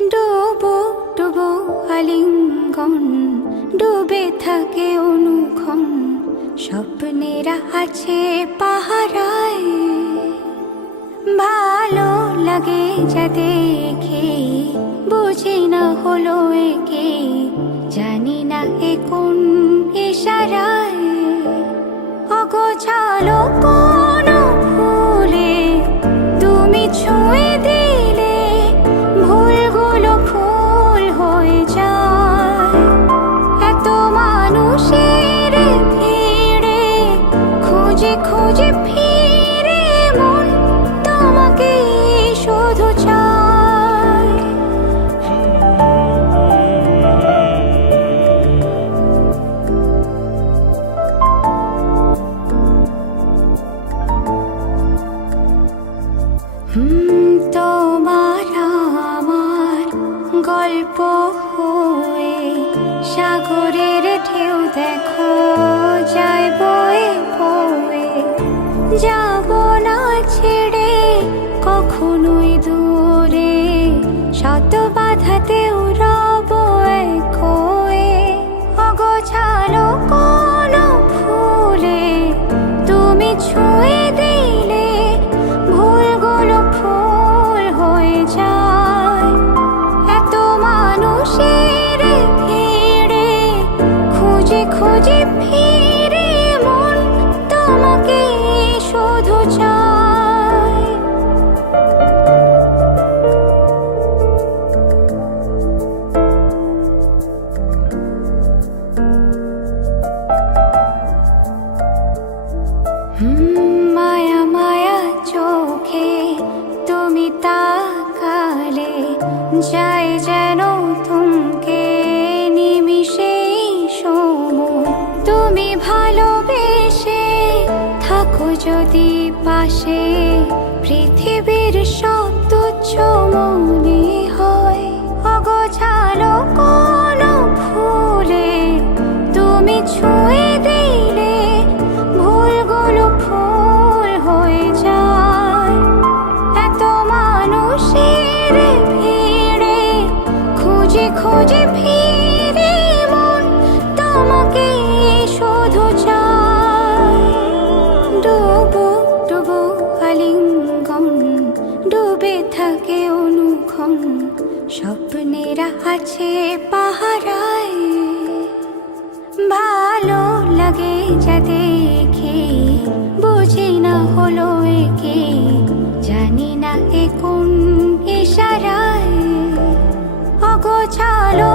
ডুবো ডুবো আলিঙ্গন, ডুবে থাকে অনুক্ষণ, স্বপ্নেরা আছে পাহারায়। ভালো লাগে যা দেখে, বুঝি না হলো একে, জানি না এ কোন ইশারায়। অগোছালো কোনো ফুলে তুমি ছুঁয়ে দিলে, ভুলগুলো ফুল হয়ে যায়। এত মানুষের ভিড়ে খুঁজে খুঁজে ফিরে মন তোমাকে শুধু চায়। তোমার আমার গল্প হয়ে সাগরের ঢেউ দেখো যায় বয়ে বয়ে। যাব না ছেড়ে কখনোই দূরে, শত বাধাতেও রব এক হয়ে। অগোছালো কোনো ফুলে তুমি ছুঁয়ে দিলে, ভুলগুলো ফুল হয়ে যায়। এত মানুষের ভিড়ে খুঁজে খুঁজে ফিরে মন তোমাকে শুধু চায়। মায়া মায়া চোখে তুমি তাকালে, যায় যেন থমকে নিমিষেই সময়। তুমি ভালোবেসে থাকো যদি পাশে, পৃথিবীর সব তুচ্ছ মনে হয়। অগোছালো কোনো ফুলে তুমি ছুঁয়ে দিলে, ভুলগুলো ফুল হয়ে যায়। এত মানুষের ভিড়ে খুঁজে খুঁজে ফিরে মন তোমাকে শুধু চায়। ডুবো ডুবো আলিঙ্গন, ডুবে থাকে অনুক্ষণ, স্বপ্নেরা আছে পাহারায়। ভালো লাগে যা দেখে, বুঝি না হলো একে, জানি না এ কোন ইশারায়। অগোছালো